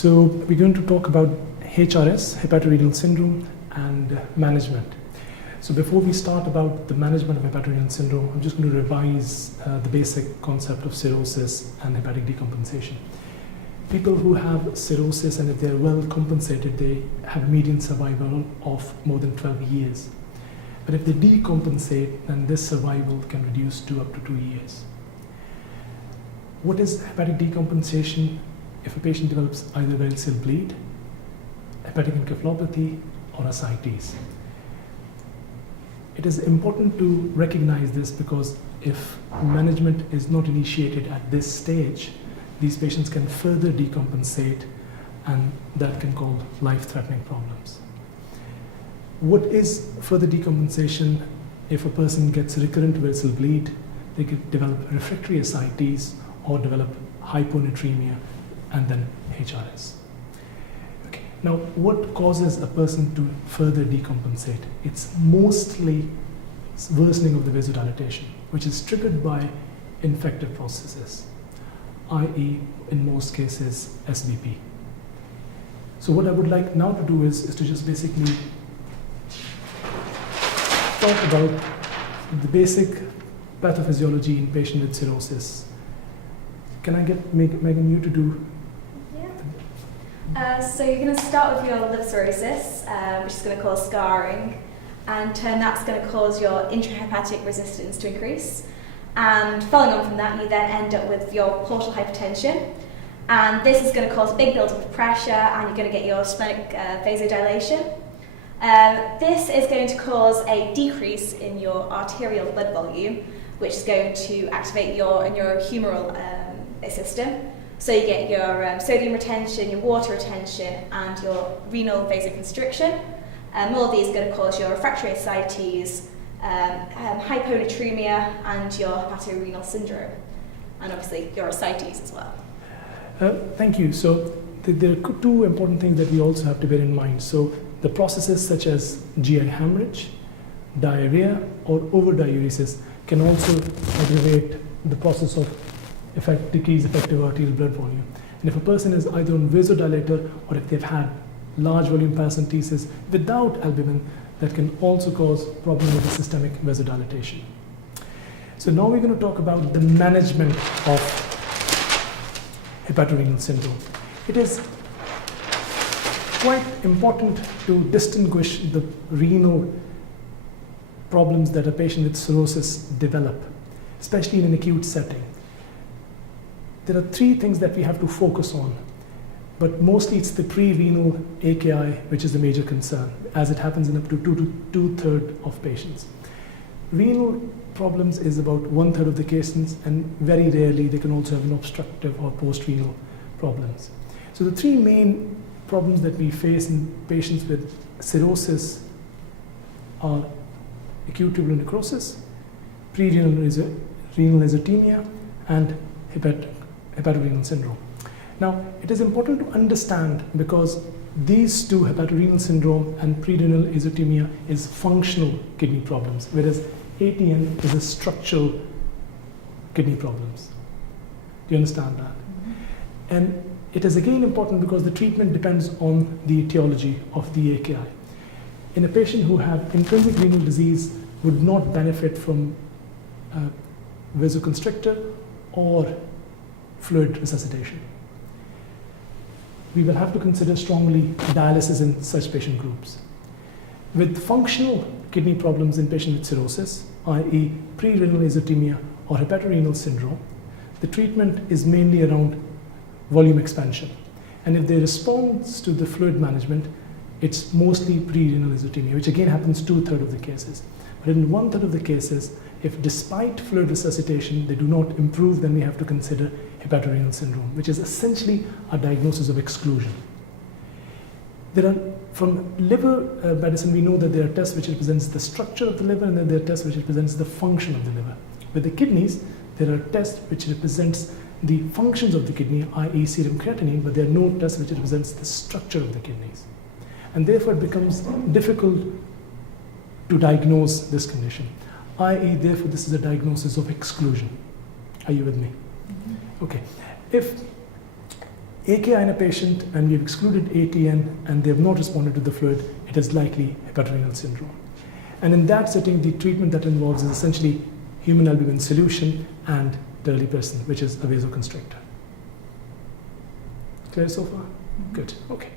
So we're going to talk about HRS, hepatorenal syndrome, and management. So before we start about the management of hepatorenal syndrome, I'm just going to revise the basic concept of cirrhosis and hepatic decompensation. People who have cirrhosis, and if they're well compensated, they have median survival of more than 12 years. But if they decompensate, then this survival can reduce to up to 2 years. What is hepatic decompensation? If a patient develops either variceal bleed, hepatic encephalopathy, or ascites. It is important to recognize this because if management is not initiated at this stage, these patients can further decompensate, and that can cause life-threatening problems. What is further decompensation? If a person gets recurrent variceal bleed, they could develop refractory ascites or develop hyponatremia and then HRS. Okay. Now, what causes a person to further decompensate? It's mostly worsening of the vasodilatation, which is triggered by infective processes, i.e., in most cases, SBP. So what I would like now to do is to just basically talk about the basic pathophysiology in patient with cirrhosis. Can I get Megan, you to do? Yeah. So you're going to start with your liver cirrhosis, which is going to cause scarring, and that's going to cause your intrahepatic resistance to increase. And following on from that, you then end up with your portal hypertension, and this is going to cause a big buildup of pressure, and you're going to get your splenic vasodilation. This is going to cause a decrease in your arterial blood volume, which is going to activate your humoral system. So you get your sodium retention, your water retention, and your renal vasoconstriction. All of these are going to cause your refractory ascites, hyponatremia, and your hepatorenal syndrome, and obviously your ascites as well. Thank you. So there are two important things that we also have to bear in mind. So the processes such as GI hemorrhage, diarrhea, or overdiuresis can also aggravate the process of decreased effective arterial blood volume. And if a person is either on vasodilator or if they've had large volume paracentesis without albumin, that can also cause problems with the systemic vasodilatation. So now we're going to talk about the management of hepatorenal syndrome. It is quite important to distinguish the renal problems that a patient with cirrhosis develop, especially in an acute setting. There are three things that we have to focus on, but mostly it's the pre-renal AKI which is the major concern, as it happens in up to two-thirds of patients. Renal problems is about 1/3 of the cases, and very rarely they can also have an obstructive or post-renal problems. So the three main problems that we face in patients with cirrhosis are acute tubular necrosis, pre-renal renal azotemia, and hepatorenal syndrome. Now, it is important to understand because these two, hepatorenal syndrome and pre-renal azotemia, is functional kidney problems, whereas ATN is a structural kidney problems. Do you understand that? Mm-hmm. And it is again important because the treatment depends on the etiology of the AKI. In a patient who have intrinsic renal disease would not benefit from vasoconstrictor or fluid resuscitation. We will have to consider strongly dialysis in such patient groups. With functional kidney problems in patients with cirrhosis, i.e. pre-renal azotemia or hepatorenal syndrome, the treatment is mainly around volume expansion. And if they respond to the fluid management, it's mostly pre-renal azotemia, which again happens 2/3 of the cases. But in 1/3 of the cases, if despite fluid resuscitation they do not improve, then we have to consider hepatorenal syndrome, which is essentially a diagnosis of exclusion. From liver medicine, we know that there are tests which represents the structure of the liver, and then there are tests which represents the function of the liver. With the kidneys, there are tests which represents the functions of the kidney, i.e. serum creatinine, but there are no tests which represents the structure of the kidneys. And therefore it becomes difficult to diagnose this condition, i.e. therefore this is a diagnosis of exclusion. Are you with me? Mm-hmm. Okay. If AKI in a patient and we've excluded ATN and they have not responded to the fluid, it is likely hepatorenal syndrome. And in that setting, the treatment that involves is essentially human albumin solution and terlipressin, which is a vasoconstrictor. Clear so far? Good. Okay.